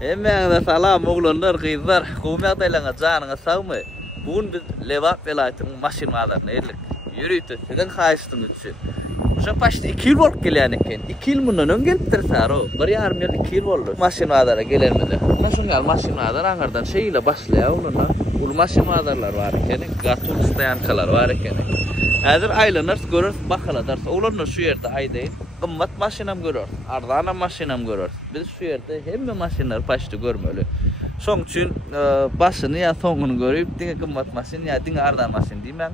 Hemen salam oğlanlar, kızlar. Kumakdaylaňa janyňa sagmy. Bugün biz Lewap welaýatynyň maşinalaryny ellik. Ýürüýdi. Sizin haýyşdyň üçin. Şo paşda 2 ýyl bolup gelýän eken. 2 ýyl mundan öň gelipdir saro. 1,5 ýyl 2 ýyl boldy. Maşinalara gelenmedi. Men şo ýal maşinalar aňardan şeýle başlaýar ulunlar. Ul maşinalar bar eken, gatul stayankalar bar eken. Häzir aýlanar görür, bakaladar. Ulanlar şu ýerde aýdaýyn. Qymmat maşinam görür, arzana maşinam görür. Biz şu ýerde hemme maşinalar paşda görmeli. Şoň üçin başyny ýa soňuny görüp, diňe qymmat maşin ýa diňe arzan maşin diýmän.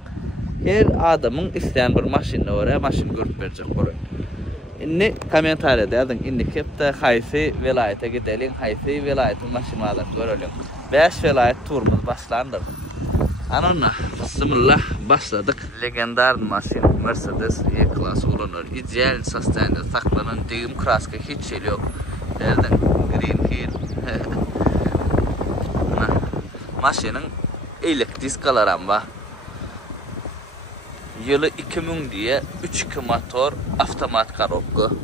Her adamyň isleýän bir maşiny bar, maşin görüp berjek bolar. Indi kommentariýada ýazyň, indi kepde haýsy welaýata gideliň, haýsy welaýatyň maşinalaryny göreliň. 5 welaýat turumyz başlandy. Anana, bismillah, başladık. Legendar maşin Mercedes E-Class ulanır. İdeal sostaýanda saklanan degim kraska hiç şey yok. Nereden? Green Hill. Maşinin eýlek diskalarım var. Yılı 2000 diye 3.2 motor, avtomat korobka.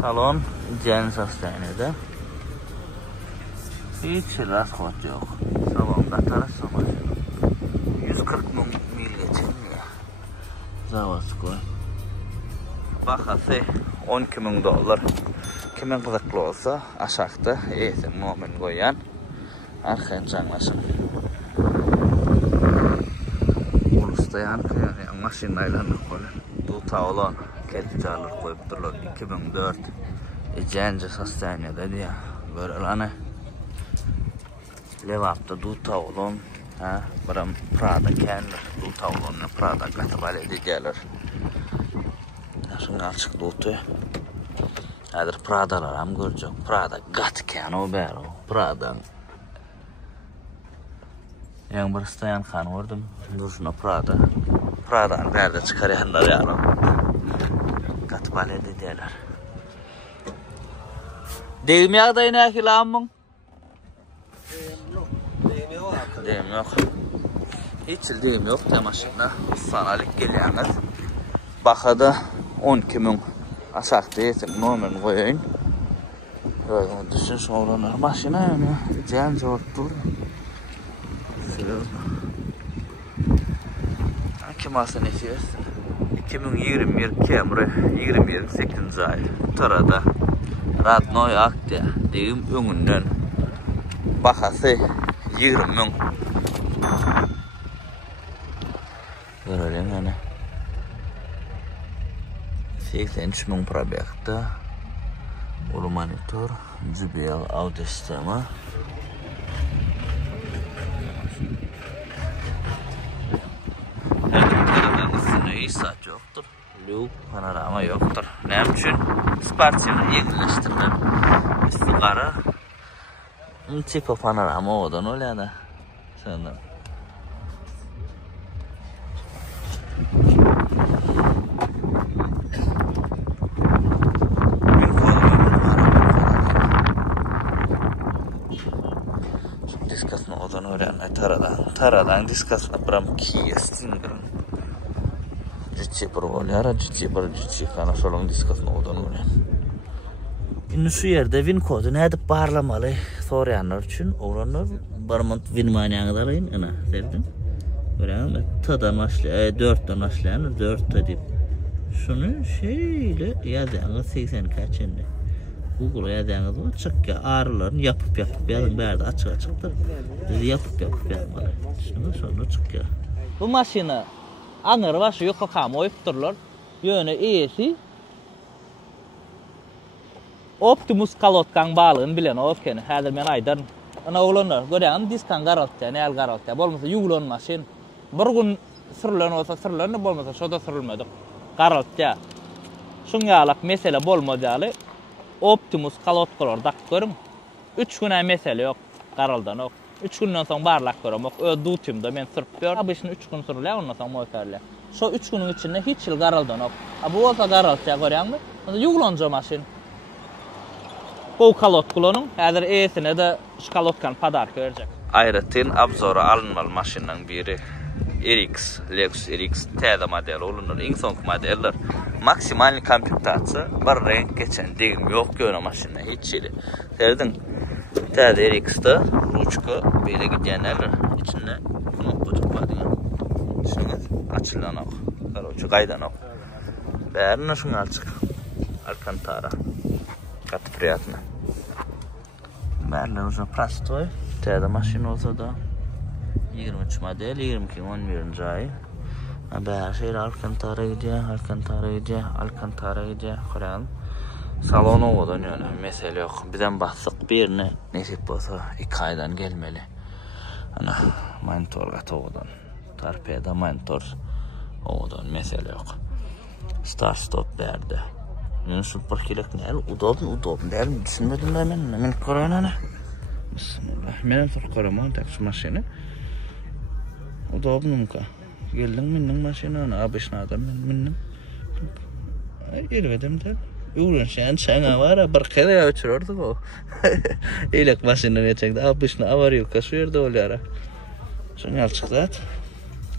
Salon ideal sostaýanda. Hiç rasxot yok. Salonda tarasa maşin. 140.000 mil geçirmiyor. Zavodskoy. Bahası $12.000. Kimin kızıklı olsa aşağıda eğitim muamen koyan. Arkayan canlaşın. Ulustayan maşinayla böyle. Duta olan kelipçalar koyup durlar. 2004. Cence sostaýanyda diye. Böyle lan. Lewapda duta olan. Ha, baram Prada kendir. Duta olanı Prada gatybal edýärler. Şoň açyk duty. Häzir Pradalar ham görjek. Prada gat ken o ber o. Prada. Ýa bir stayan kan gördüm. Durşuna Prada. Prada'ny berde çykarýanlar ýa. Gatybal edýärler. Degmeýärde näkilamyň? Deyim yok. Hiç deyim yok da maşina. Sanalık gelýäňiz. Bakada 12.000 aşağıda yetim nomerini koyayım. Böyle düşün şoğlanlar maşina yani. Can zor dur. Kim alsa ne şeysin? 2021 Camry 28. ay. Tarada Radnoy Aktia deyim öňünden. Bakası 20.000. Görelim yani. 83.000 probekta. Ulu monitor. JBL audio sistema. Hiç saat yoktur. Loop panorama yoktur. Ne için? Sportsiyonu yenileştirmem. İstigara. Tipo panorama odan öyle da. Sanırım. Diskasını odan öyle taradan diskasını bıram kiyestin. Ciddi bir olyara, ciddi kana şolun diskasını odan öyle. Indi şu yerde win kodu nädip barlamaly sorayanlar üçün oranlar barmant win maniýaňyzy alaýyn ana serdin. Göräňmi? T'dan başlaýan, 4'den başlaýan 4 dip. Şunu şeýle ýazýaňyz 80 kaçyndy. Google ýazýaňyz açyk aralaryny yapyp ýazyň berde açyk-açykdyr. Biz yapyp ýazmaly. Şunu açyk. Bu maşina aňyr başy ýokam oýupdurlar. Ýöne eýesi Optimus kalotkan bağlığını bilen okeni. Häzir men aýdan. Ana oglanlar görýän diskan garaltda, näl garaltda. Bolmasa ýuglan maşin. Bir gün sürlen olsa sürlen, bolmasa şoda sürülmedi. Garaltda. Şoň ýalak mesele bolmajaly. Optimus kalotkalar dak görüň. 3 güne mesele ýok. Garaldan ok. 3 günden soň barlak görem. Ö dutumda men sürüp ber. Abyşny 3 gün sürülýär, ondan soň moýtarlar. Şo 3 günüň içinde hiç ýyl garaldan ok. Bu bolsa garaltda görýäňmi? Onda ýuglanja maşin. Bu kalotkulunun häzir eýesine de şu kalotkan padark berjek. Aýratyn abzory alınmaly maşinanyň biri RX, Lexus RX täze model olunur. Iň soňky modeller maksimal komplektatsiýa bir renk geçen degim ýok göre maşina hiç ýeli. Serdin Täze RX-de ruçka böyle gidenler içinde knopkacık var diye. Düşünüz açılan ok. Karoçu qaydan ok. Bärini şunu açık. Alcantara. Kat приятно. Bärini уже простой. Täze maşina olsa da 23 model 22-11 ay. Bäri şey Alcantara gidiyor. Qaran. Salon oğudan yani mesele yok. Bizden bastık birine nesip olsa 2 aydan gelmeli. Ana monitor gat oğudan. Torpeda monitor oğudan mesele yok. Start stop berdi. Men super kelek ne? Udobun der mi? Düşünmedim ben. Men koranana. Bismillah. Men tur koramam tak şu maşini. Udobun muka. Geldin minning maşinana abişnadan minnim. Irvedim der. Uğraşan sana var bir kere uçururduk o. İlk maşinle geçecekti. Abişne avarıyor kaşıyordu olara. Şunu al çık zat.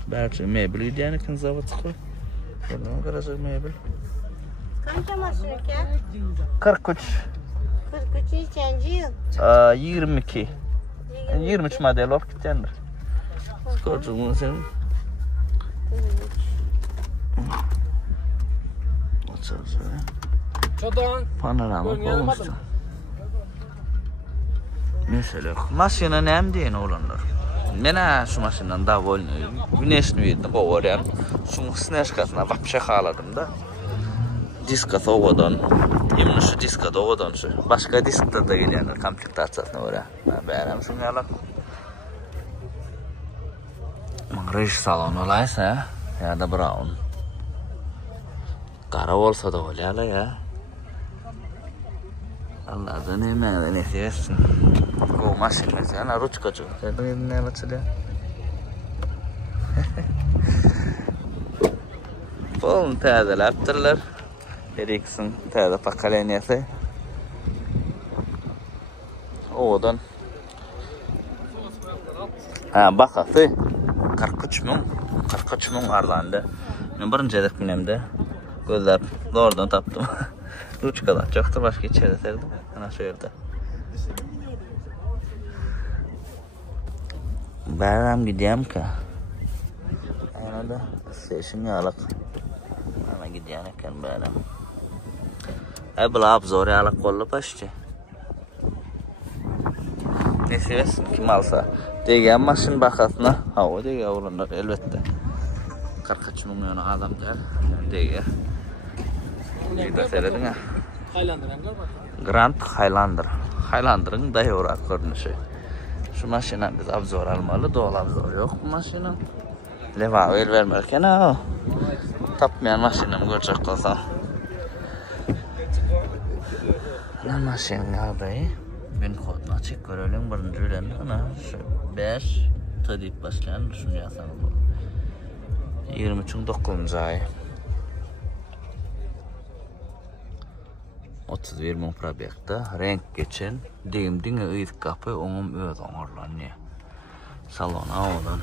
Belki mebel yani kan zavat koy. Buradan garajı mebel. Kaç maşine ki? 43. 43 kaçıncı yıl? 22. 23 model olup gittendir. Skocuğun senin. Açarız öyle. Panorama olmuştu. Mesela maşina nem deyin oğlanlar. Mena şu maşinadan da güneşini verdim qovaryan. Şu snashkasına vapşa xaladım da. Diska soğudan. Yemin şu diska doğudan şu. Başka diskta da gelýär komplektasiyasına göre. Bäram şunu alak. Reş salon olaysa ya da brown. Qara bolsa da bolýar ya. Allah'dan hemen ne seversin. O maşin mesela ruçkacı. Sen ne anlatılıyor? Bolun täzelapdyrlar. RX-in täze pakalenyasy. Odan. Bahasy 43 000 arlandı. Men birinci edip binemde gözler doğrudan tapdım. Ruçkalar çoktur başka içeride serdim. Ana şu yerde. Bäram gidýär ki. Ana da seçim yalak. Ana gidýär eken bäram. Abla zor yalak gollu paşçı. Ne seversin kim alsa. Degen maşin bahasına. Ha o degen oğlanlar elbette. 43 milyon adam der. Degen. Neyde seyredin ha? Grand Highlander. Highlander'ın da yorak görünüşü. Şu maşina biz abzor almalı. Doğal abzor yok bu maşina. Leva el vermerken ha. Tapmayan maşinamı görecek olsam. Ne maşin abi? Ben kodunu açık görelim. Birinci öğrendim. Şu 5 tadip başlayan şunu yazalım. 23-9 ay. 31 min probekta renk geçen diňe ýyk kapy oňum öz oňarlanýar. Salona odan.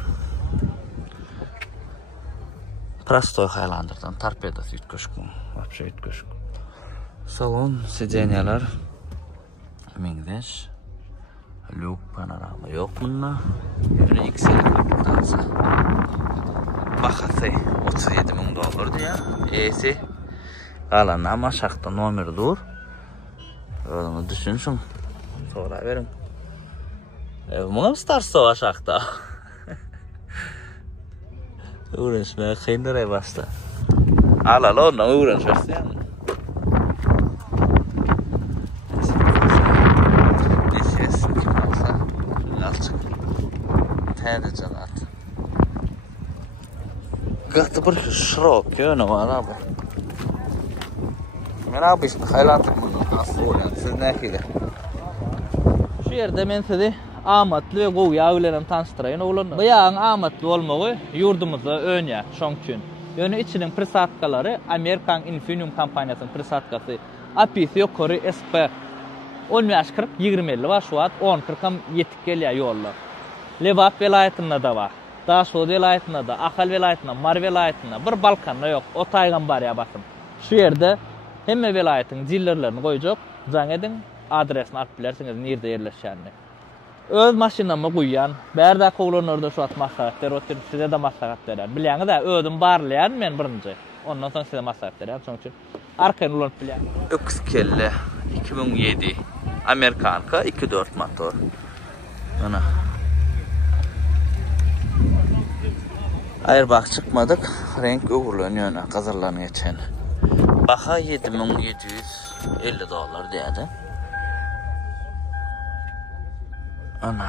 Prostoy Highlander'dan torpedasy ýetgeşkin, wapşa ýetgeşkin. Salon sedenyalar mingdeş. Luk panorama ýok bunda. Yüksek kapitasa. Bahasy 37 min dolar diýär. Esi galan ama şakta nomer dur. Onu düşünsün. Sonra verin. Mıngam starsa var şakta. Uğraşmaya kıyındıray başta. Al ondan uğraşarsın yani. Neyse kim alsa. Alçık. Teyde canat. Gıhtı bir şirok yönü var abi. Men abi işte Highlander'ın aslı olan. Siz ne kıydı? Şu yerde men sizi amatlı ve goğuya öğlenim tanıştırayın oğlum. Bu yağın amatlı olmağı yurdumuzda önye, şonkçün. Yani içinin prisatkaları Amerikan Infineon kampanyasının prisatkası. Apisi yukarı SP 10-40-20 var şu an 10-40'am yetik geliyor yolla. Levap velayetinde de var. Daşod velayetinde de, Ahal velayetinde, Mar velayetinde, bir Balkan'da yok. O taygan var ya basın. Şu yerde hemme velayetin dillerlerini koyacak. Can edin, adresini alıp bilersiniz nerede yerleşýänini. Öz maşynama guýýan, bärde kowlanlarda şu atmaşatlar, otur size de maslahat berýär. Bilýäňiz de özüm barlaýan men birinji. Ondan soň size maslahat berýär. Şoň üçin arkadan ulanyp bilýär. Öküz kelle 2007 Amerikanka 2.4 motor. Ana. Airbag çıkmadık. Renk öwürlenýär, gazarlany geçen. Baha $7,750 diýdi. Ana.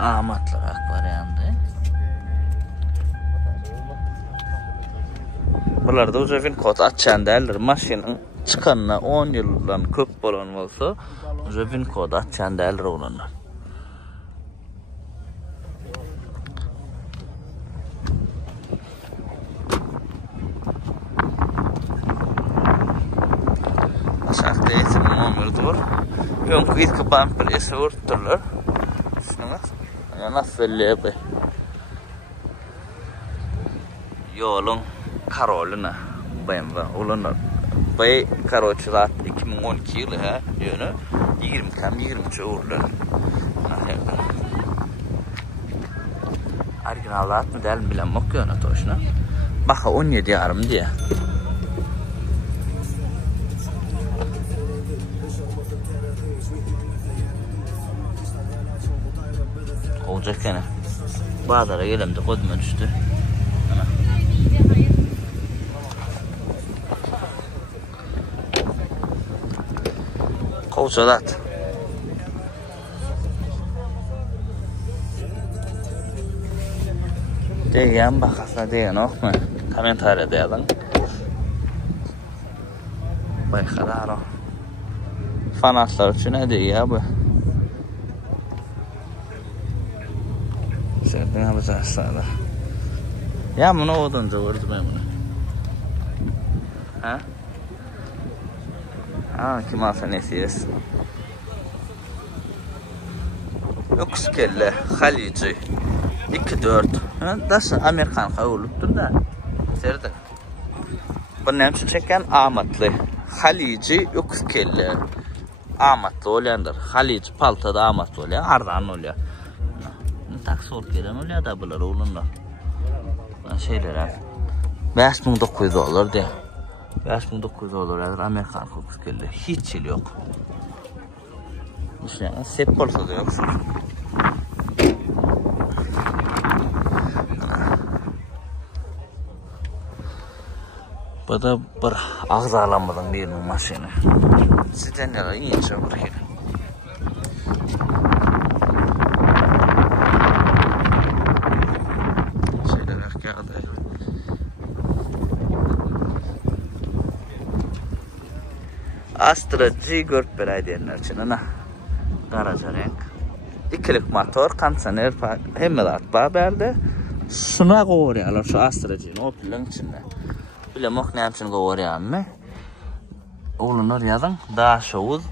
Amatlar akbaryandy. Bularda uca vin kod açan däldir. Maşynyň çıkanyna 10 ýyldan köp bolan bolsa, uca vin kod açan däldir olanlar. Aşağıda esim nomurdur. Önkü ilk bumper esi vurtturlar. Şununuz. Nasıl belli. Yolun Karolina BMW olanlar. Bay Karoçular 2012 yılı ha yönü 20 uğurlar. Orijinallar mı del bilenmek yönü toşuna. Baka 17 yarım diye. Olacak yani. Bazara gelemde koduma düştü. Kovçalat. Degan bakasa degan okma. Komentariyada yazın. Bayqalar o. Fanatlar üçün ne deyə bu? Şerden alacağız sağda. Ya bunu odunca vurdu ben bunu. Ha? Ha kim alsa nesiyiz? Öküz kelle, Halici 2.4. Daşı Amerikan kavuluptur da. Serdin. Bunun hemşi çeken Amatlı. Halici öküz kelle. Amatlı olyandır. Halici paltada Amatlı olyan. Ardan olyan. Taksi olup gelen olyan da bular olunlar. Şeyler abi. $5,900 diye. $5,900 Amerikan öküz kelle. Hiç yıl yok. Yani sep olsa da yok. Bu da bir ağzalamadan değil mi maşını? Sizden de iyi çabuk gelin. Şeyler erkeğe adayı. Astra G görüp bir aydiyenler için ana. Garaja renk. İkilik motor, kansaner hem de atba berdi. Şuna qoğuruyorlar şu Astra G'nin Opel'in içinde. Bilemek ne yapsın qoğuruyor mu? Oğlunlar yazın. Daha şovuz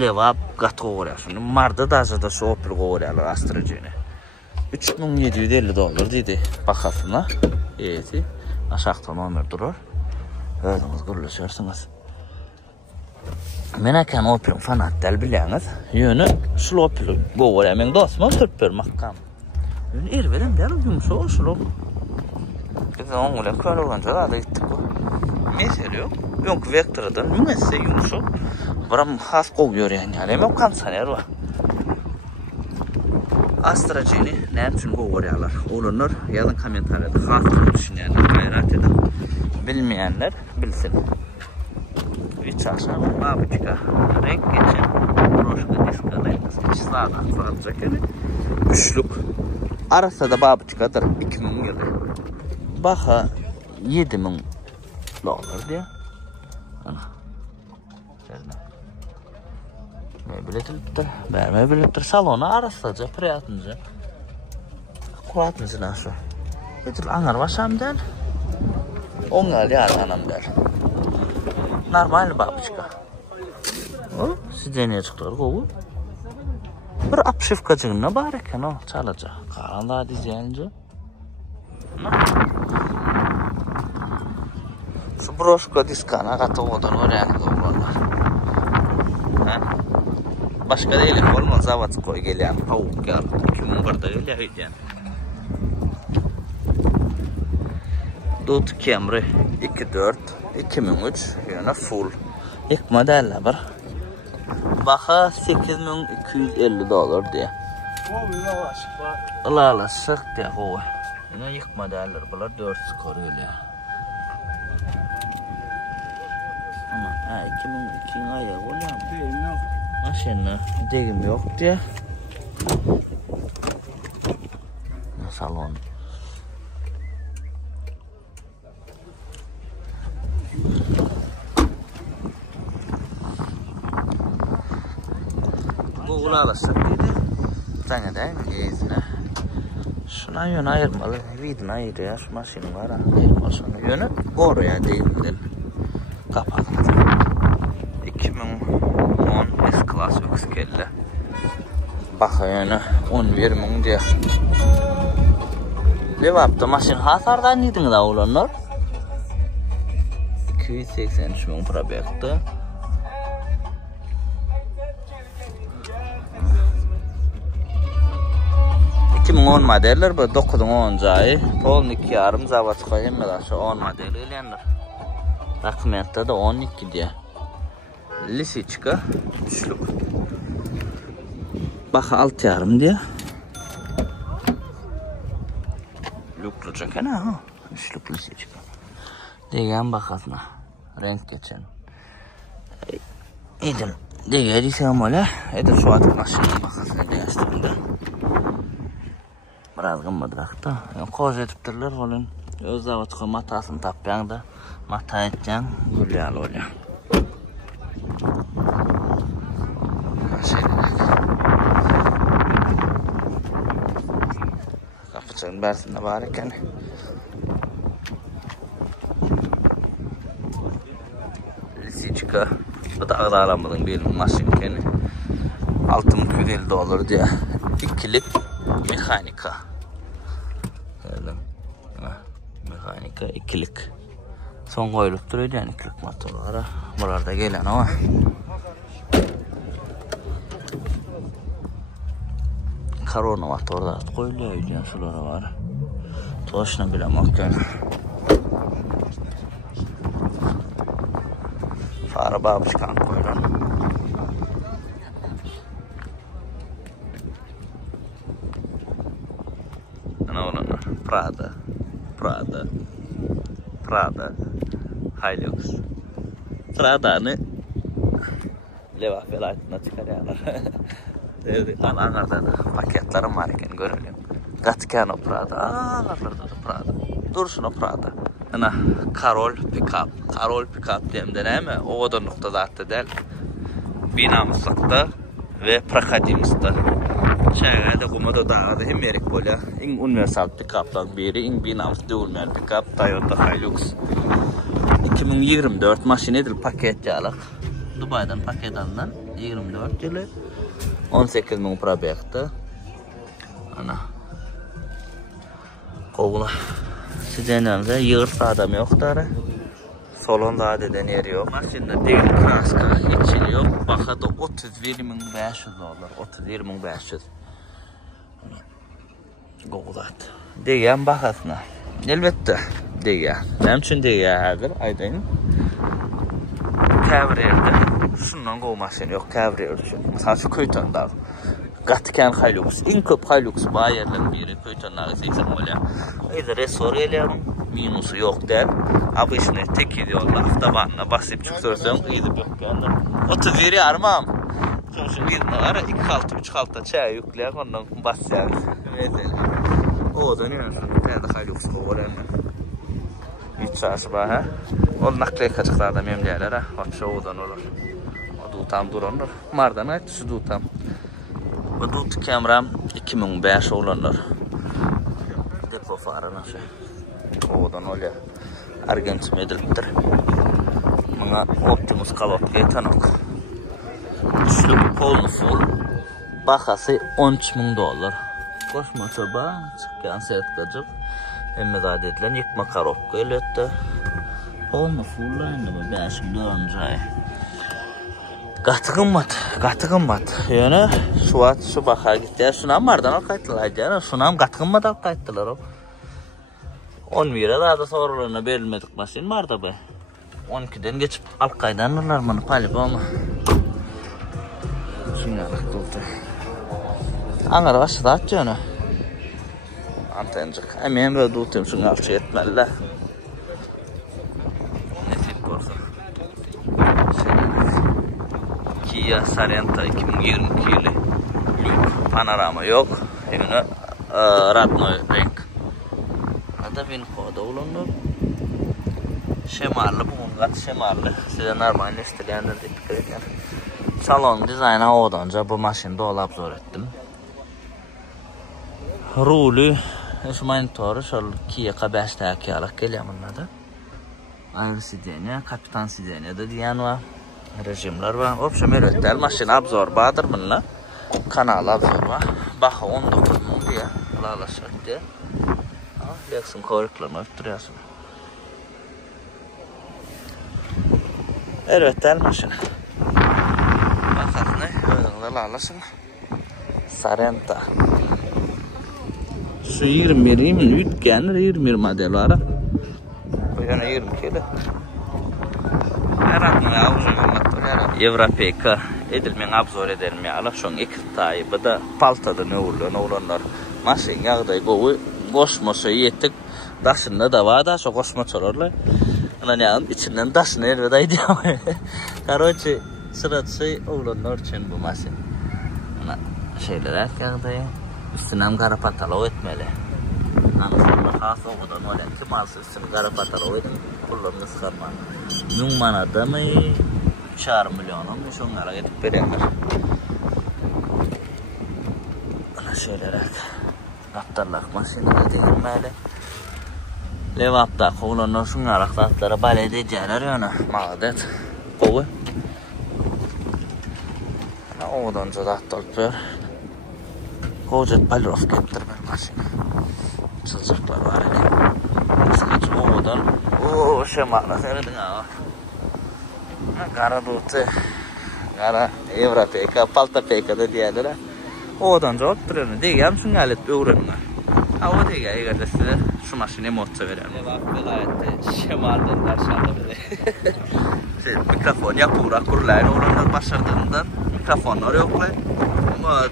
levap kat qoğuruyor. Şimdi marda da şu Opel qoğuruyorlar Astra G'ni. $3,750 dedi bakasına. Evet. Aşağıda nomer durur. Özünüz görüşürsünüz. Men akan Opel'in fanat del bilýäňiz. Ýöne şu Opel'i goýar. Men dostum türp bermakam. Ýöne erberem der ýumşak şol. Biz oňla körügende da gitdik. Mesele ýok. Ýok vektordan mümesse ýumşak. Biram has goýar ýani. Hem kansaner bar. Astra G'ni näme üçin goýarlar? Olanlar ýazyn kommentarlarda has düşünýänler, gaýrat edin. Bilmeýänler bilsin. Çarşamba babuçka renk geçen broşka diskalı çizladan satacak yani üçlük arası da babuçkadır 2000 yılı baha $7,000 diye ana mebeletiliptir salona arasıca priyatınca kuatınca nasıl betul anar başam del ongal yani anam del normal babuçka. O sizden çıktılar kovu. Bir apşifkacığına bareken o çalacak. Karanda diyeceğince. Şu broşka diskana katı odan oraya kovular. başka değil. Olmaz zavat koy gelen tavuk yar. 2001'de geliyor. Dut Camry 2.4 2003 yani full. İlk modelle var. Baha $8.250 diye. Alaşık diye o. Yine ilk modeller bunlar 4 skoruyor ya. Ama 2002 aya oluyor mu? Maşinle degim yok diye. Salon. Bu alaşık dedi. Sana da izne. Şuna yön ayırmalı. Vidin ayırıyor. Şu maşinin var ha. Ayırmalı şuna yönü. Oraya değildir. Kapalı. 2010 S-Class X kelle. Baka yönü 11.000 diye. Levapta maşin hasardan yedin da olanlar. 283.000 probekti. On modeller bu 9-10 ayı. Poln 2,5 zavat koyayım da şu 10 model elenler. Dokumentte de 12 diye. Lisichka üçlük. Bak 6,5 diye. Lukluca kana ha. Üçlük lisichka. Degen bakasına. Renk geçen. Edin. Degen desem ola. Edin şu atık maşının bakasına değiştirdi. Biraz gımmadırakta. Koz etiptirler olun. Öz zavatı matasını tapyan da mata edeceksin. Gülyal oluyor. Kapıcığın bersinde var iken. Lisichka. Bu da ağlamadığın bir maşin iken. $6.250 diye. İkilik mekanika. Mekanika ikilik. Son koyulup duruyor yani ikilik motorlara. Buralarda gelen ama. Karona motorda koyuluyor yani şulara var. Toşuna bile mahkeme. Fara babuşkan koyuyor. Prada Hilux. Prada'nı leva felatına çıkarıyorlar. Anarda paketlerim var iken görelim. Gatkano Prada. Prada. Dursun o Prada. Ana Karol Pickup diyemden ama o da noktada attı del. Binamızda ve Prakadimizda. Şəhərdə qumada dağıda hem yerik böyle. İng universal pick-up'dan biri, ing binamızda olmayan pick-up Toyota Hilux. 2024 maşin edil paket çalıq. Dubay'dan paket alınan 24 yılı. 18.000 probekti. Ana. Kovula. Sizenlerinize yığırsa adam yoktur. Solonda adeden yeri yok. Maşinde değil kraska hiç yok. Bakada $31.500. 31.500. Goğulat. Degen bakasına. Elbette degen. Benim için degen hazır. Aydayım. Kavriyerde. Şundan goğu maşini yok. Kavriyerde şu. Mesela şu köytönda. Gatken Hilux. En köp Hilux bayerlerin biri. Köytönleri 80 olya. Ayda resoriyelerin minusu yok der. Abi işine tek ediyorlar. Aftabanına basıp çıksırsan gidip yok yani. 31 armam. Çünkü gidin ara 2.6-3.6'da çay yükleyen ondan basacağız. Mesela. O da ne şu tane de Hilux kovalarına. Hiç çarşı var ha. O nakliye kaçıklarda memleyeler ha. Hatta odan olur. O dutam duranlar. Mardan ayt şu dutam. Bu dut kameram 2005 olanlar. Depo farına şey. Odan oluyor. Argentin ediliptir. Buna Optimus kalot yetanok. Üçlük polnu full. Bakası $13.000. Koşma çaba çıkan setkacık. Emmezade edilen yıkma karokka iletti. Polnu full aynı mı? 5-4. ay. Qatı qımmat. Yani şu baxa gitti. Şunam mardan al qaytdılar. Yani şunam qatı qımmat al qaytdılar o. 10 lira daha da sorularına verilmedik masin marda be. 12'den geçip al qaydanırlar bunu palip ama. Şunyalık doldu. Angar aşağıda atacağını. Antencik. Hemen böyle tutuyorum şunu alçı etmeliler. Nesip korsa. Kia Sorento 2022 yılı. Luk panorama yok. Yani radno renk. Ada bin koda olunur. Şemarlı bu kat şemarlı. Size normal isteyenler de fikir edin. Salon dizaynı odanca bu maşinde olap zor ettim. Rulü şu monitörü şöyle Kia K5'te alıp geliyor bunlarda. Ayrı sidenya, kapitan sidenya da diyen var. Rejimler var. Opşam öğrettel maşine abzor badır bununla. Kanal abzor var. Baxa 19 mun diye. Lalaşak diye. Leksin koruklarını öttürüyorsun. Öğrettel maşine. Bakın ne? Öğrenler lalaşın. Sorento. Şu 21'in ütkenler 21 model var. Bu yana 22 de. Herhalde Evropa'ya edilmeyen abzor edilmeyen şun iki tayı da paltada ne olanlar maşin yağday govu koşması yettik daşında da var da şu koşma çororlar yani içinden daşını elveda diyor. Короче sırası olanlar için bu maşin şeyler yağday üstüne garapatalı etmeli. Anasını khas oğudan öyle kim alsın üstüne garapatalı edin kullarını sıkarma. Nungman adamı 3,5 milyonum şunlara gidip verenler. Ana şeyler kaptarlak masinede değilmeli. Levapta oğlanlar şunlara katlara bale edeceğler yana. Mağadet kovu. Oğudan cadat dolper. Kovucet balrof getirme masini. Sızıklar var öyle. Sıkıcı oğudan. Ooo şemakla seyredin ağa. Gara dute. Gara Evropa'ya palta peka da diyeler. Oğudan cevap duruyor. Diyeceğim şunu alet bir uğranma. O diyeceğim eğer de size şu maşini motsa verelim. Cevap velayette şemalden karşıladı bize. Mikrofon yapıra kurlayın. Oğlanlar başardığından mikrofonlar yoklar. Ama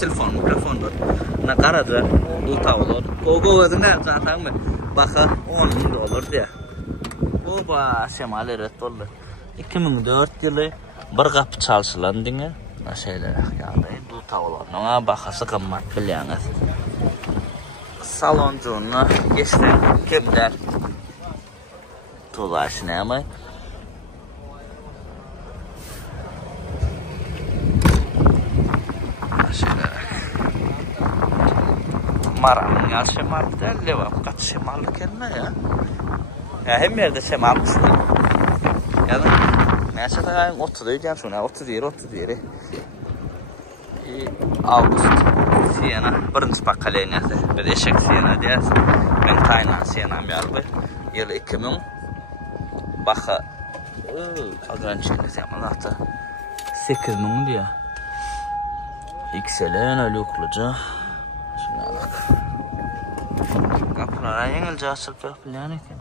telefon mikrofon var. Ne karadır, duta olur. Kogo adına zaten mi? Baka 10 bin dolar diye. Bu ba şemal eret oldu. 2004 yılı bir kapı çalışılan dine. Şeyler yani duta olur. Ama bakası kımmat bilyaniz. Saloncuğuna geçti. Kepler. Tulaş ne ama? Maram ya şemal değil levap kat şemal kelime ya. Ya hem yerde şemal mısın? Ya da neyse de 30 diyeceğim şuna 30 yeri. Ağustos Siena birinci bakalaya neyse. Bir eşek Siena diye. Ben Tayland Siena'm yalbi. Yılı 2000 baka kadran çıkınız yapmalı hatta 8.000 diye. XL'en öyle okuluca. Şuna bak. Kapılara yengilce asılıp yapılayan iken.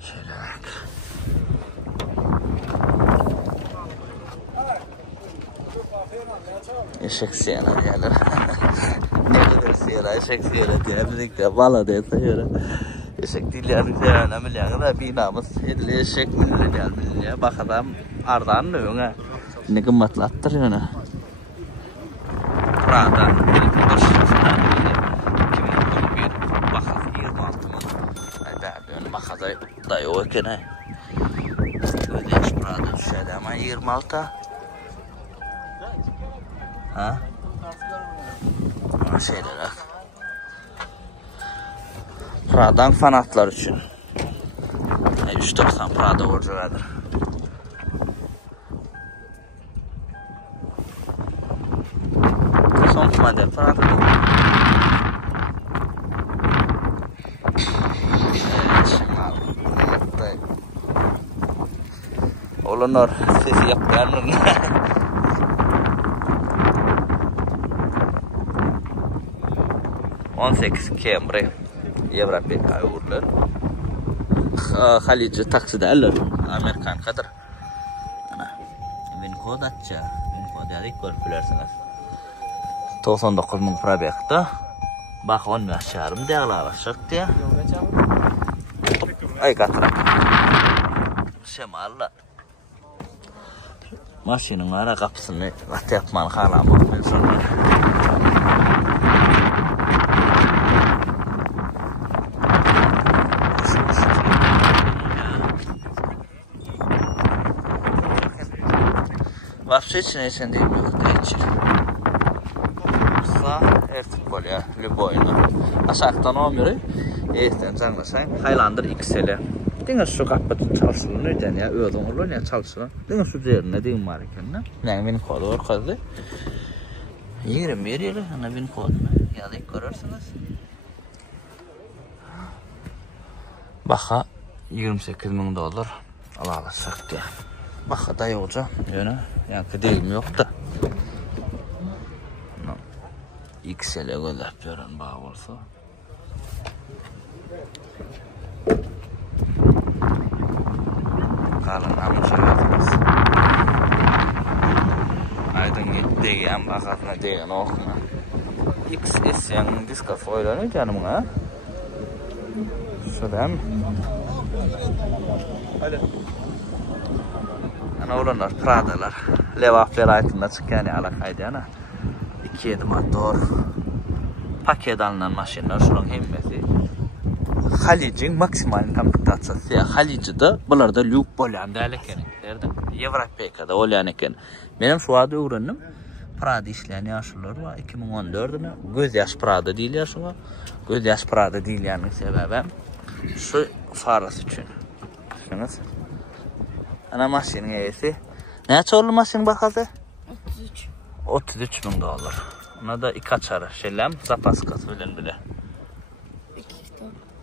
Şöyle bak. Eşek Siena diyorlar. Ne kadar Siena, eşek Siena diye birlikte bala diye sayıyor. Eşek dillerini Siena milyon da binamız edili eşek milyon. Bak adam ardan da yok ha. Ne kımmatlattır yani. Prada, bir şişman gibi 2011 bakaz 26 mı? Ay ben bakaz da yok ki ne? Ödeş Prada düşedi ama 26. Ha? Şeyler bak. Prada'nın fanatlar için. 390 Prada borcu vardır. Son model Prada. oğlanlar sesi yaptılar. 18 Camry Evropa uğurlar. Halici takside alır. Amerikan kadar. Ana. Vin kod atça. Vin kod yadık görüp bilersiniz. 99.000 probekta. Bak 10 yaşarım dağlar çıktı ya. Ay katıra. Şemalla. Maşinin ara kapısını gatı yapmanı kalan ben sonra. Вообще için değil mi? Değişir. Sağ ertik ya, любойно. Aşağıdan omuri, eğitim zanlasayın. Highlander XL. Dine şu kapı çalışılır neden ya? Ödün olur ya çalışılır. Dine şu üzerine değil mi var iken? Yani benim kodu var kodu. 21 yılı ana benim kodunu. Ya da görürsünüz. Baka $28.000 alacak diye. Baka da yolca yönü. Yani kıdeyim yok da. XL'e gönderip yören bağ olsa. Kalın namışa yapmaz. Aydın gitti en bakatına deyin okuna. XS yanın diska foylanı canım ha. Şöyle mi? Hadi. Ana olanlar Prada'lar. Levap velayetinde çıkan alakaydı yana. 2.7 motor. Paket alınan maşinler şunun hemmesi. Halicin maksimal komplektatsiyasi. Halicide bularda lük bolyan da eken. Evropa'da olyan eken. Benim şu adı öğrendim. Prada işleyen yaşlılar var. 2014'de göz yaş Prada değil yaşlı. Göz yaş Prada değil yani sebebim. Şu farası için. Şunuz. Ana maşinin iyisi. Ne çorlu maşin bakalım? 33 bin dolar. Ona da iki açarı şeylem zapas katılın bile.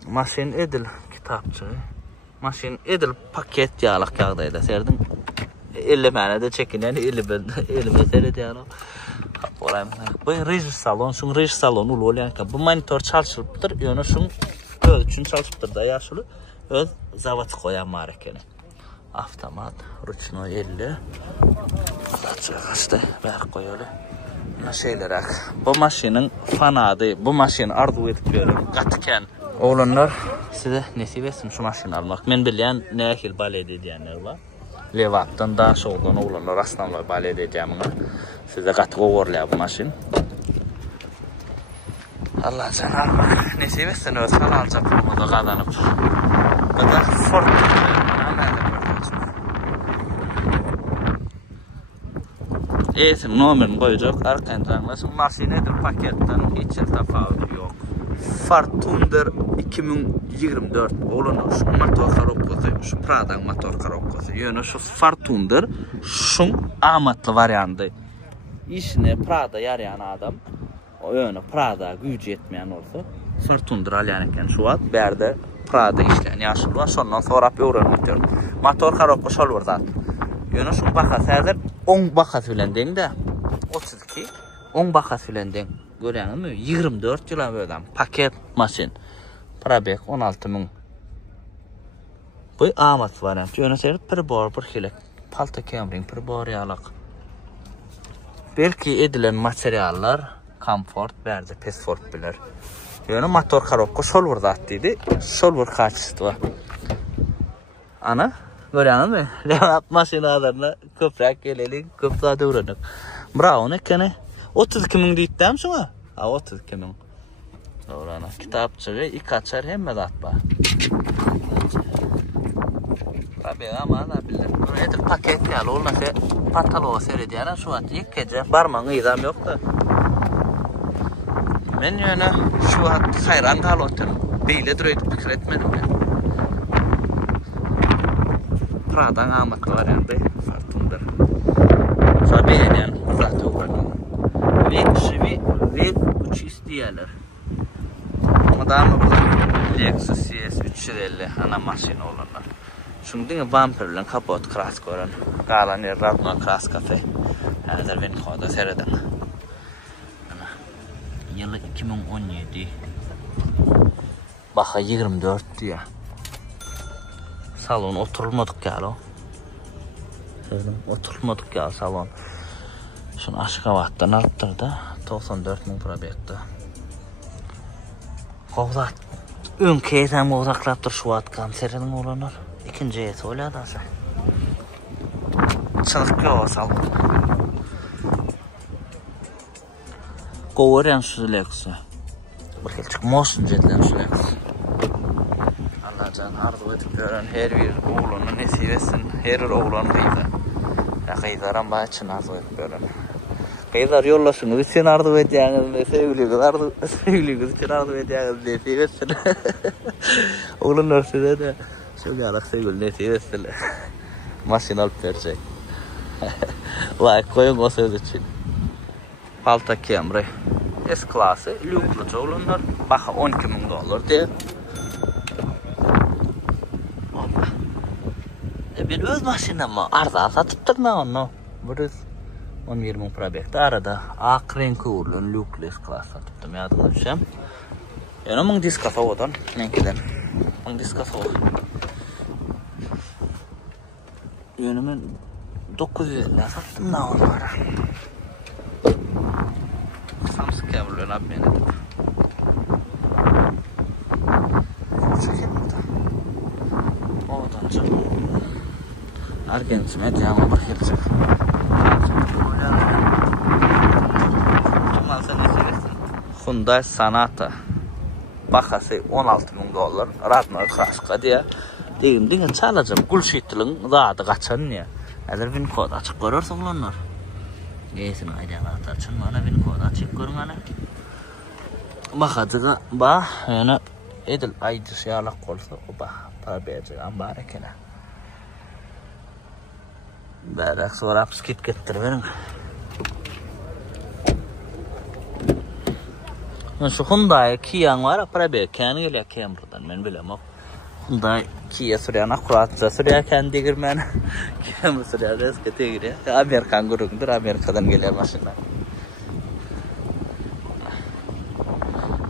Maşin edil kitapçı. Maşin edil paket yağlak yağdaydı serdim. 50 manada çekinen 50 metre yani. Bu reji salon, şun reji salonu oluyor yani. Bu monitör çalışıptır. Yani şun öz için çalışıptır da yaşlı. Öz zavat koyan marekeni. Avtomat, ruchno 50. Açıkçası ver koyuyor. Şeyler bu maşinin fanadı, bu maşini arzu edip görüyorum. Katıken oğlanlar size nasip etsin şu maşini almak. Ben bilen ne akil balet ediyenler var. Levaptan daha şoldan oğlanlar aslanlar balet edeceğimine. Size katık uğurluyor bu maşin. Allah sen almak nasip etsin öz alacak bunu da kazanıp. Kadar Ford. Eğitim numaranı koyacak, arkadan maşinedir paketten hiç tefavüt yok. Fortuner 2024 olan şu motor karokosu, şu Prada motor karokosu. Yani şu Fortuner şu amatlı varyantı. İşine Prada yarayan adam, o yönü Prada gücü yetmeyen olsa Fortuner alayanken şu an berde Prada işleyen yaşlı var. Sondan sonra bir öğrenmek motor karokosu olur zaten. Yani şu bakası hazır 10 bakası bilen deyin de 32 10 bakası bilen deyin. Görüyorsunuz mu? 24 yıla böyle paket maşin. Probek 16.000. Bu amat var. Yani seyret bir bor bir hilek. Palta Camry bir bor yalak. Belki edilen materiallar komfort verdi, pesfort bilir. Yani motor karokko şolvur da dedi. Şolvur kaçtı var. Ana görüyorsunuz mu? Levap maşinalarına köprek gelelim, köprede uğranık. Bravo ne kene? 32.000 deyittem şuna? Ha 32.000. Doğrana. Kitapçığı ilk açar hem de atma. Tabii ama da bilir. Edil paket ya olmasa pantaloğa seyrediyen şu an ilk gece barmanı idam yok da. Ben yani şu an hayran kalıyorum. Beyle duruydu fikir etmedim ben. Prada'nın amatlı variantı Fortuner. Sonra beğenen zaten uğradım. Ve 3 isteyenler. Ama daha mı bu? Lexus CS 350 ana maşini olurlar. Şundan bumper bilen kapot kras gören. Galan yer Radma Kras Cafe. Hazır ben koda seyreden. Yılı 2017. Baha 24 diye. Salon oturulmadık ya lo. Oturulmadık ya salon. Şunu aşık havattan arttırdı. 94.000 probekti. Kovzat. Ön keyten kovzaklattır şu at kanserinin olanlar. İkinci yeti öyle da sen. Çılık yok salon. Kovaren şu leksi. Bir kelçik mosun jetlen şu leksi. Allah can arzu edip gören her bir oğlunun nesibesin. Her bir oğlan kıydı. Ya kıydaran bana için arzu edip gören. Kıyılar yollasınız için arzu edeceğiniz sevgiliyiz için arzu edeceğiniz nesibesin. Oğlunlar size de şöyle alak sevgili nesibesin. Masin alıp verecek. Vay koyun o söz için. Palta Camry S-klası lükluca olanlar baxa $12.000 diye. Ben öz maşinamı arzan satıp durma onu. Burası 10-20 probekti arada ak renki uğurluğun lüklu S-klası satıp durma yadımda düşem. Yani onun diskası odan menkiden. Onun diskası o. Yönümün 900'e sattım da onlara. Samsung Camry'len abmen edip. Çekin burada. Odan canım. Argenç medyama bak yapacak. Kemal sen ne seversin? Hyundai Sonata. Bakası $16.000. Radma Kraska diye. Degim çalacağım. Gülşittilin zadı kaçan ya. Eğer bin kod açık görürsün bunlar. Neyse aydalar açın bana bin kod açık görün ana. Bakacıga bah yani edil aydı şayalak olsa o bah para vereceğim barekene. Barak sonra skit getiriverin. Şu Hyundai Kia'nın var para verken geliyor Camry'dan ben bilemem. Hyundai Kia sürüyen akuratça sürüyorken digirmen Camry sürüyor eskete giriyor. Amerikan gururundur Amerika'dan geliyor maşinler.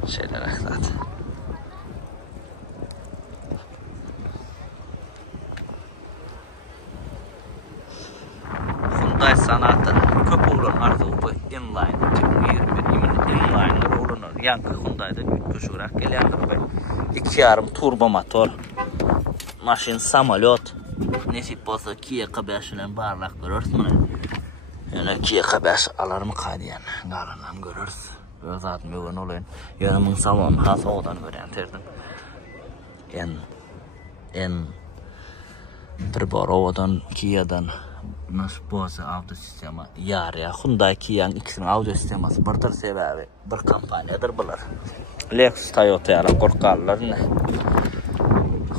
Şeyler aklat. Hyundai Sonata köp oğlan arzu bu inline 2021 inline oğlan yankı Hyundai'da köşürak geliyordur be. 2.5 turbo motor. Maşin samolyot. Nesip olsa Kia K5'len barlak görürsün bunu. Yani Kia K5 alarmı kaydiyen. Galanam görürsün. Öz adım yoğun olayın. Yanımın salonu has oğdan gören terdim. En bir bar oğdan Kia'dan nasıl boğazı audio sistemi yar ya. Hyundai Kia'nın ikisinin audio sisteması birdir sebebi. Bir kampanyadır bular. Lexus Toyota yara korkarlar ne?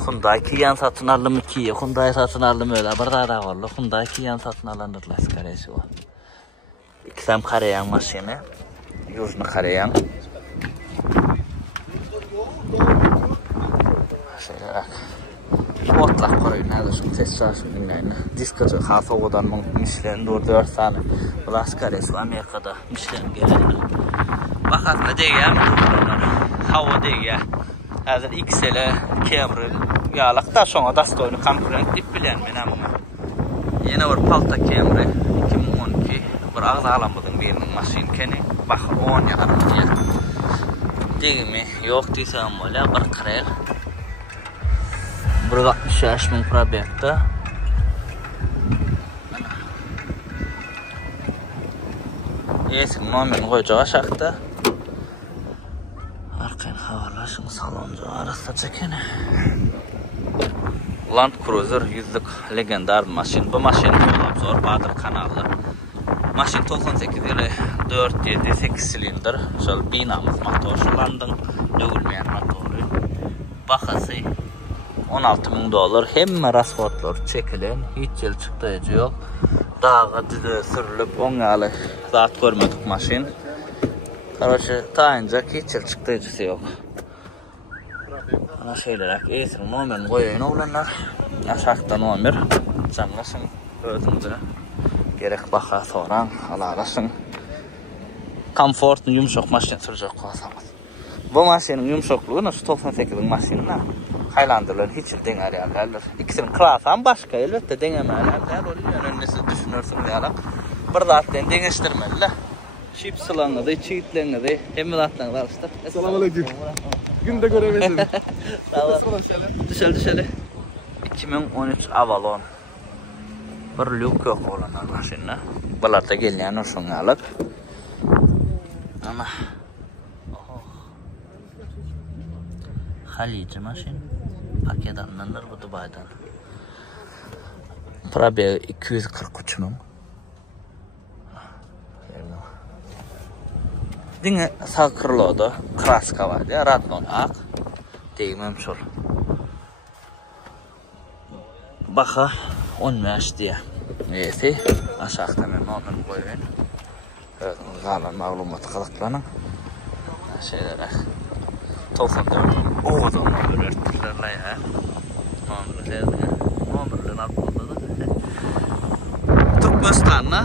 Hyundai Kia'nı satın aldım Kia. Hyundai satın aldım öyle. Bir daha var. Hyundai Kia'nı satın alınırlar skaresi o. İkisem Koreyan maşini. Южный Кореян. Şöyle otlak koyun hadi şu test çalışın dinleyin. Diskacı hasa odan Michelin 4 tane. Blaskaresi Amerika'da Michelin gelen. Bakat ne diye hava diye. Hazır XL Camry yağlakta sonra das koyunu konkurent ip bilen men ama. Yine bir Palta Camry 2012 bir ağız alamadığım birinin maşinkeni. Bak 10 yakarım diye. Degimi yok desem öyle bir kırık. 1.60.000 probekti. Esin nomen koyacağı şaktı. Arkayın havalaşın saloncu arasında çekene. Land Cruiser 100'lük legendar maşin. Bu maşin zor Badır kanalı. Maşin 98 yılı 4-7-8 silindir. Şöyle binamız motor. Şulandın dövülmeyen motoru. Bakası $16.000. Hem rasvatlar çekilen. Hiç yıl çıktı yok. Dağa dize sürülüp onyalı zat görmedik maşin. Karşı tayıncak hiç yıl çıktı yok. Ana şeyler esin nomen koyayın oğlanlar. aşağıdan nomer. Canlasın özünüze. Gerek baha soran alarasın. Komfortlu yumşak maşin sürecek olsanız. Bu maşinin yumşaklığı nasıl 98'in maşinine Highlander'lar hiç dengelerler. İkisinin klasam başka elbette dengemeler. Önünüzü düşünürsün diyarak. Bir zaten dengeştirmeliler. Şip sılanıdı, çiğitlenidi. Hem zattan alıştık. Selamünaleyküm. Günde göremesin. Sağ ol. Düşeli. 2013 Avalon. Bir lük yok olan maşinne. Bularda gelyen olsun alıp. Ama Halici maşin. Pakedanlanır bu Dubai'dan. Probeye 243 bin. Dine sağ kırılıyordu. Kraska vardı ya. Radnon ak. Değmem şol. Baka 10 yaş diye. Neyse. Aşağıda ben nomen koyayım. Evet. Galan mağlumatı kalıklanın. Şeylere. 94. Oğuz'un öğretmenlerle ya. Nomerlerin altında da. Türkmenistan'da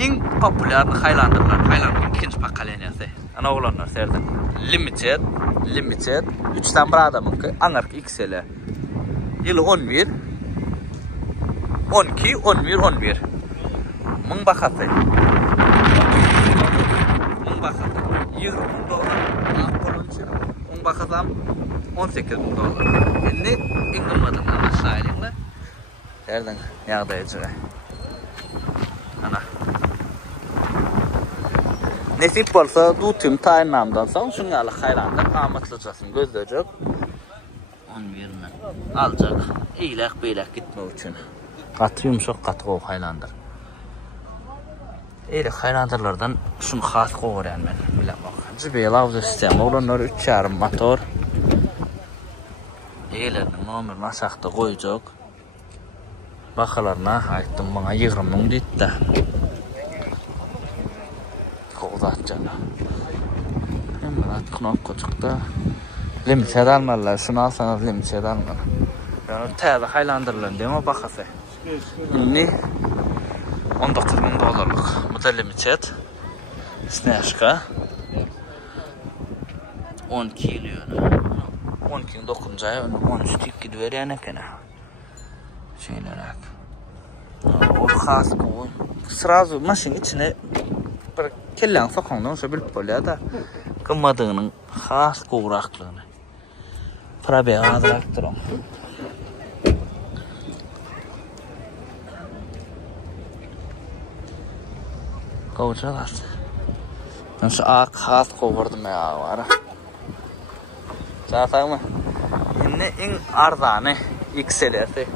en popüler Highlander'lar ikinci pakaleniyası. Ana olanlar serden. Limited. 3'ten bir adamın ki Anark XL. Yılı 11. 12, 11. Mın bakatı. 20 bin dolar. Mın bakatam 18 bin dolar. Şimdi İngilizce'den aşağı elinle. Serden yağdayıcı. Ana. Nesip bolsa dutum tayinamdan soň şuňaly Highlander qamatlyjasyn gözlejek. 11-ni aljak. Eýlek gitmek üçin. Gaty yumşak gaty Highlander. Highlanderlardan şunu has goýaryn men bilemek. JBL audio sistemi olanlar 3.5 motor. Nomer aşağıda goýjak. Bakalarına aýtdym bana 20 000 diýdi. Kozatcana. Hem knopka çıktı. Limited almalılar. Şunu alsanız limited almalı. Yani tabi Highlander'ların değil mi bakası? Şimdi 19 bin dolarlık. Bu da limited. Snashka. 10 kilo. 10 kilo dokunca 13 tip gidiyor yani kene. Şeyler o khas koy. Sразу maşın içine bir kellen sokandan şö bilip bolýar da gymmadygynyň has gowraklygyny. Probeye azrakdyram. Gowçalar. Ben şu ak has gowurdum ya var. Çağatayma. Indi en arzany XL'si.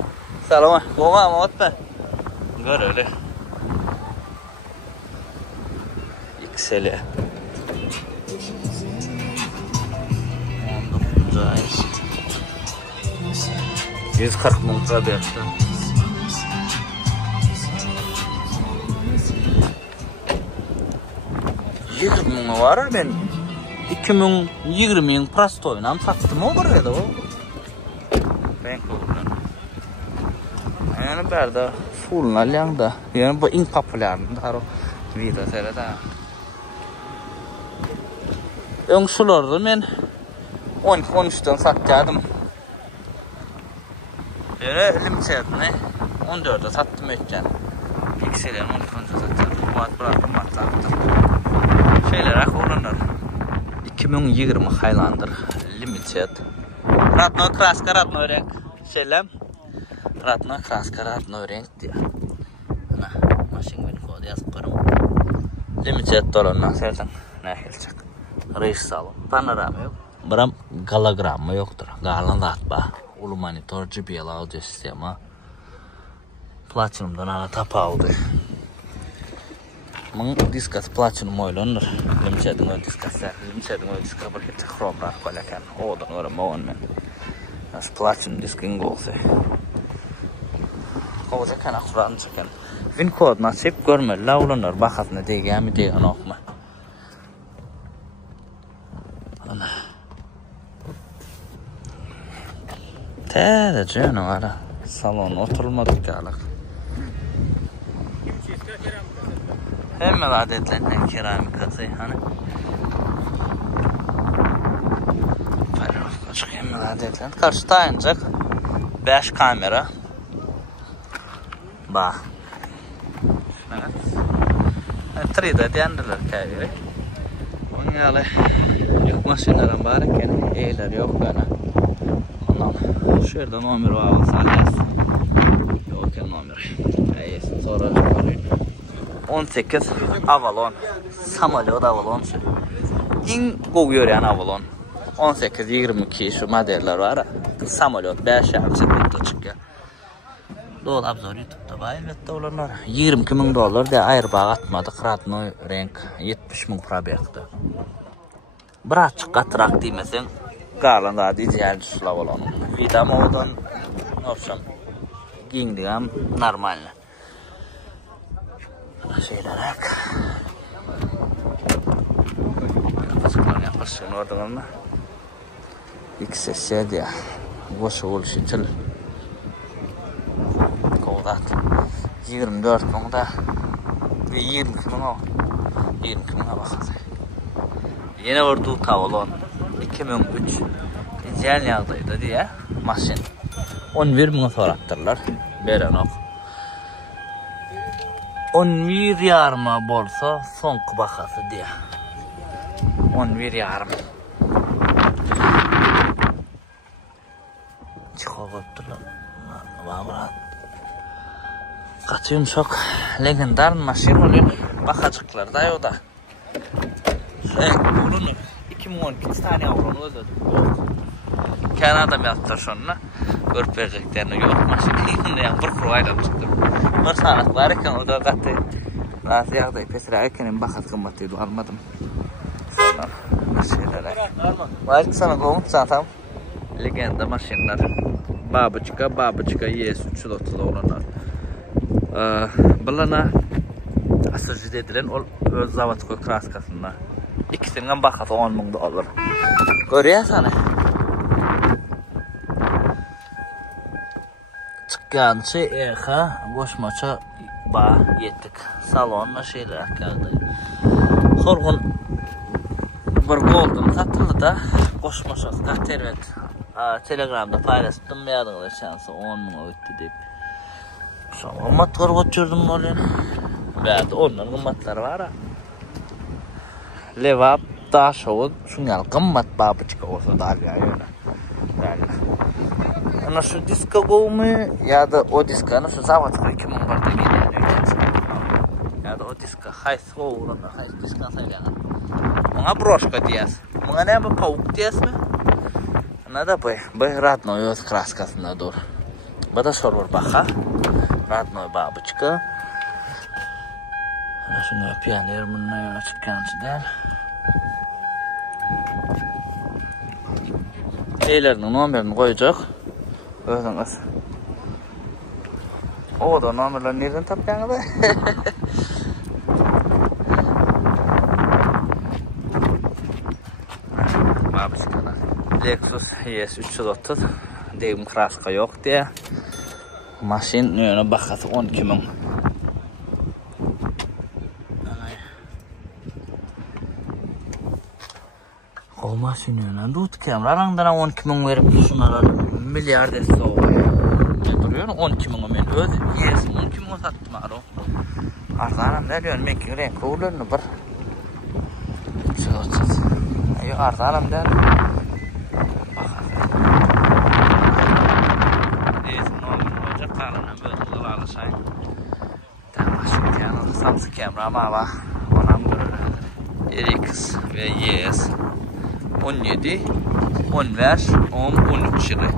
Salama. Goma motma. Gör öyle. XL. 140 bin kadar. 20 bin var ben 2020'nin Prastoy'dan sattım o buraya da o. Ben koydum. Yani berda fullna landa. Yani bu en popüler dar o video seride. Öňşulardy men 12-13'den satýardım. Yani limitedni 14'e sattım etken. XL'den 12'de satýardım. Bu bıraktım sattım. Şeyler akılanlar. 2020 Highlander Limited. Radno kraska radno renk. Şeylem. Radno kraska radno renk diye. Ana maşin beni kod yazıp koyalım. Limited dolanlar sersen ne gelecek? Reis salon. Panorama yok. Biram galogramma yoktur. Galan zatba. Ulu monitor, JBL audio sistemi. Platinumdan ana tapa aldı. Mın diskas platinum oylanır. Limitedin o diskaslar. Limitedin o diska bir hiç kromlar koyakan. Odan öğrenme on men. As platinum diskin golse. Koca kana Kur'an çeken. Vin kod nasip görme. Laulanır bakasına degemi degen okma. Ana. Tada canım ara. salon oturulmadık alaq. Hemen adetlenen keramikası hani. Açık hemen adetlen. Karşı dayanacak 5 kamera. Bak. Evet. 3D diyendiler kayırı. Onun yalı yük maşinlerin bari kendi eğler yok bana. Ondan şurada nomer var sallas. Yok ki nomer. Ayısı sonra çıkarayım. 18 Avalon. Samolyot Avalon. En kokuyor yani Avalon. 18-22 şu modeller var. Samolyot 5 yapacak çıkıyor. Dolap zor YouTube'da var. Evet dolarlar. $22,000 diye ayır bağ atmadık. Radno renk 70,000 probekti. Biraz çıkartırak deymesen qalan da ideal düşülav olanı. Vidam odan opsiyon giyindigam normalni. Şeylerak. Yapasın oradan mı? XS diye. Boş oluşuyor. Kovdat. 24,000'da ve 20,000'a 20,000'a bakacak. Yine vurdu tavolon 2003 ideal yağdaydı diye maşin 11,000'a sorattırlar. Beren ok. 11,5 bolsa son bakası diye. 11,5. Çıkıptırlar. Valla. Katı yumuşak legendar maşin oluyor. Bakacaklar da o da. Bunu 2012 tane avron ödedi. Kanada yaptı şunla. Görüp vereceklerini yok. Maşin yan bir kurayla çıktı. Bir saat varken orada katı. Nasıl yağda pesirerken bakat kımbatıydı almadım. Şeyler. Var ki sana komut zaten. Legenda maşinler. Babuçka ES330 olanlar. Bulana asıcı dedilen öz zavatkoy kraskasında. İkisinden bakatı $10,000. Görüyor sana. Çıkan şey eka boşmaça bağ yettik. Salonla şeyler geldi. Sorgun bir goldum satıldı da boşmaçası da tervet. Telegramda paylaştım yadığılar şansı 10,000 öttü deyip. Sonra matlar götürdüm olan. Bədi onların qımmatları var ha. Levap daşoğun şungal qımmat babıçka olsa da alıyor öyle. Ana şu diska qoğumu ya da o diska şu zavatqa 2,000 barda geliyor. Ya da o diska hays qoğuğuna hays diska sayılana. Ona broşka diyas. Ona ne bu pavuk diyas mi? Nada bu radnoy öz kraskasında dur. Bu da sorur baxa. Radnoy babıçka. Şunu öpüyenler bununla çıkançı değil. Eylerinin numarini koyacak. Özünüz. O da numarları nereden tapacağını da? Babıçkana. Lexus ES330. Deyim kraska yok diye. Maşin nöne bakası 12,000. O maşinle dut kameralardan 12,000 verip şunlara milyar dese o. Ne duruyor? 12,000 men öz yes 12,000 sattım aro. Arzanam ne diyor? Men ki renk oğlanı bir. Çocuk. Ayo arzanam der. Samsung kamera ama var. Onam RX ve ES 17, 15, 10, 13 yılı.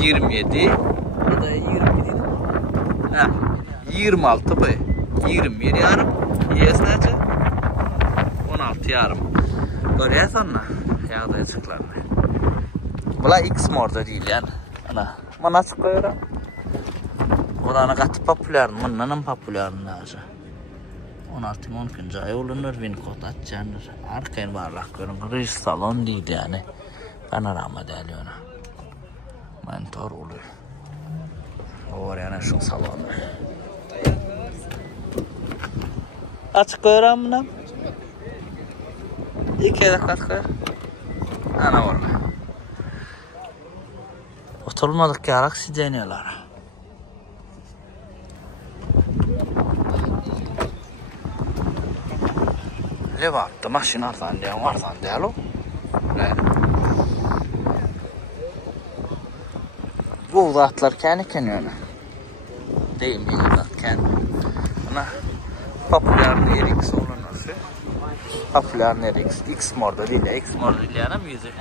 27 ya da 27. Ha, 26 bu. 21 yarım. ES nece? 16 yarım. Görüyor sonra. Ya da açıklarını. Bula X morda değil yani. Ana. Bana açıklıyorum. O da ana katı popülerdi. Bunların popülerdi lazım. 16-10 ay olunur vin kod açanır. Arkayın varlak görün. Riş salon değil yani. Panorama değil yani. Mentor oluyor. Var yana şu salonu. Açık koyuram bunu. 2 dakika koyar. Ana var. Oturmadık yarak sideniyorlar. Ne vardı? Maşin artan diye lo. Ne? Bu zatlar kendi öyle. Değil mi zat kendi? Ana popüler RX olan nasıl? Popüler RX X model değil, X model yani müzik.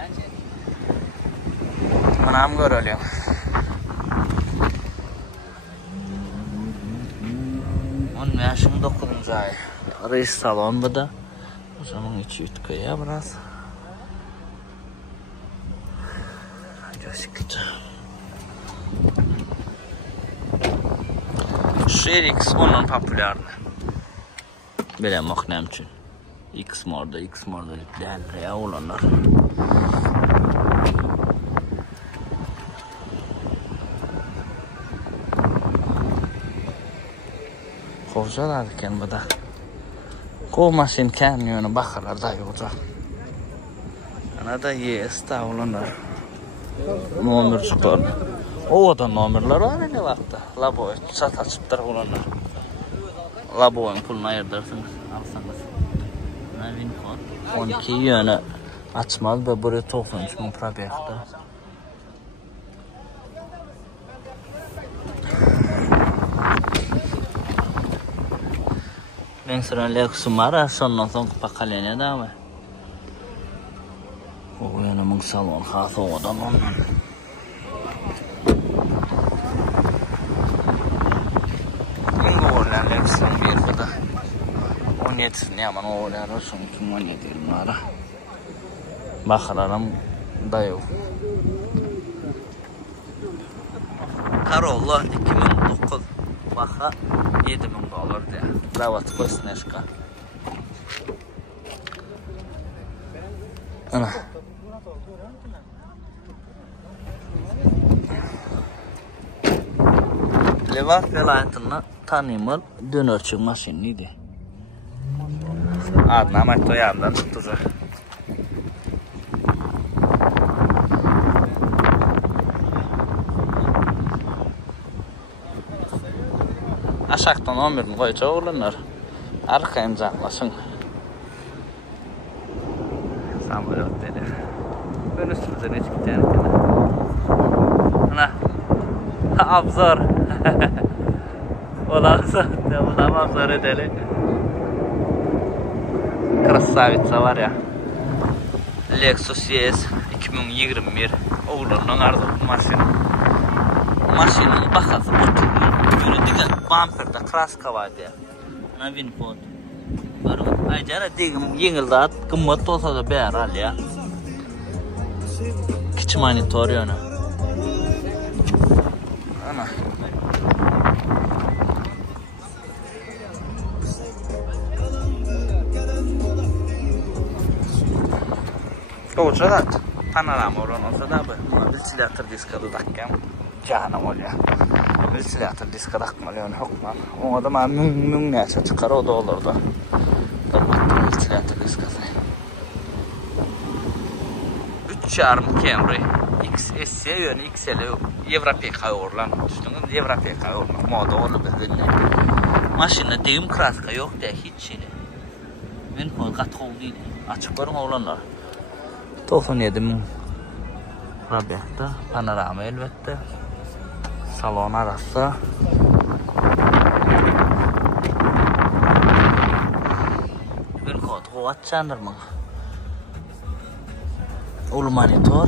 Anam görüyor. Onun yaşım 9. ay. Reis salon bu da. O zaman içi ütküye biraz. Gözüküyor. RX onun popüler. Bilemek nem için. X model değil ya olanlar. Kovcalar iken bu da. Kovmasın kendini bakarlar da yolca. Ana da yes da olanlar. Nomer çıkar. O da nomerler var ne vakti. Labo sat açıptır olanlar. Labo'nun pulunu ayırdırsınız. Alsanız. Navin kod. 12 yönü açmaz ve buraya 93.000 probekte. Ben sıra Lexus'um var. Sondan son bakalene de ama. O yanımın salon hafı odan ondan. Ingorlar Lexus'um bir burada. 17'sini yaman oğulları son 17 yıllara. Bakararım da yok. Corolla 2009 baka $7.000 diye. Zavat Kosneşka. Ana. Levak velayetini tanıymalı dönörçü maşiniydi. Adına Mayto yandan tutacak. Aşağıdan 11'ini koyacak oğlanlar. Arkayın canlasın. Samolyot dedi. Ben üstümüzden hiç gideceğim. Ana. Abzor. O da abzor. O da abzor edeli. Krasavitsa var ya. Lexus ES 2021. Oğlanın ardık maşini. Maşinin bakası oturmuyor. Böyle diğer bumperda kraska var diye. Ana Winford. Baru acara digim yengildat kımmat olsa da beğer al ya. Kiç monitor yana. Ana. Koçalat. Panorama olan olsa da bu. Ventilatör diskalı takkam. Canım oluyor. Ventilatör diska takmalı yani hokman. O adam nung neyse çıkar o da olur da. Ventilatör diskası. 3.5 Camry XS yönü XL Evropa'ya orlan. Düşünün Evropa'ya orlan. Moda olur bir günde. Maşinde deyim kraska yok diye hiç şeyle. Ben kol kat oldu. Açık görün olanlar. 97.000 Rabiyakta panorama elbette. Salon arası. Bir kod kuvat çandırma. Ulu monitor.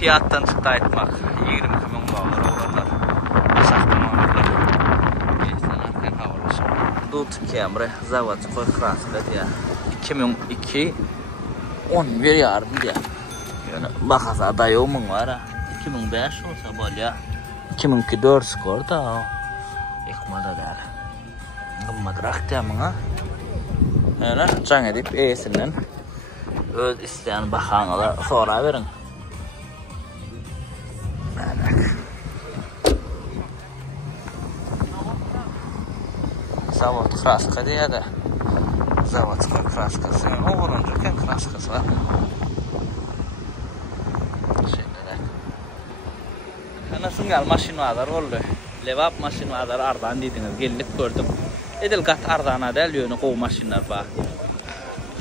Fiyattan çıktı aytmak. 20.000 dolar olanlar. Aşağıdan olanlar. Geçten arkan havalışı. Dut Camry. Zavat koy kraska diye. 2002 11 yarım diye. Yani bakasa adayı mı var ha. 2005 olsa böyle ya. 2002 4 skor da. Yıkmada der. Gımmadrak demına. Öyle can edip eğisinden öz isteyen bakanıla sonra verin. Zavod kraska diye de. Zavodska kraskası. O bulunurken kraskası var. Nasıl gel maşin var oldu. Levap maşin var ardan dediniz geldik gördüm. Edil kat ardana del yönü kov maşinler var.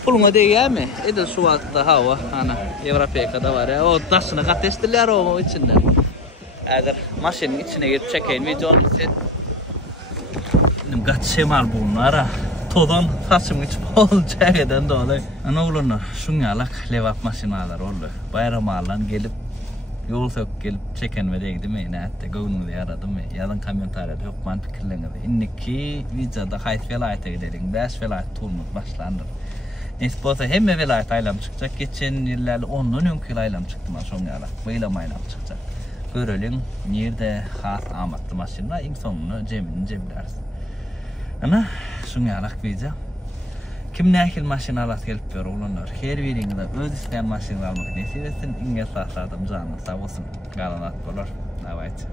Pulma değil mi? Edil suvatta hava ana Avrupa'da var ya. O taşını kat estiler o içinde. Eğer maşinin içine girip çekeyim videonu set. Benim kat şemal bunlara. Todan taşım içip olacak eden dolayı. Ana oğluna şunyalak levap maşin var oldu. Bayram ağlan gelip yol sök gelip çekenmeye gittim yine hatta gönlümde yaradım yalan kamyon taradı yok man fikirlenirdi inniki videoda hayt velayete gidelim 5 velayet turumuz başlandı neyse hem velayet aylam çıkacak geçen yıllarda 10'dan önkü aylam çıktı man son yala bayılam aylam çıkacak görelim nerede has amatlı maşinla en sonunu cemileriz ana son yalak video kim nähil maşinalar gelip ver olanlar her birinde öz isteyen maşinalar almak nesibesin inge sağladım canı sağ olsun galanat bolar. Evet.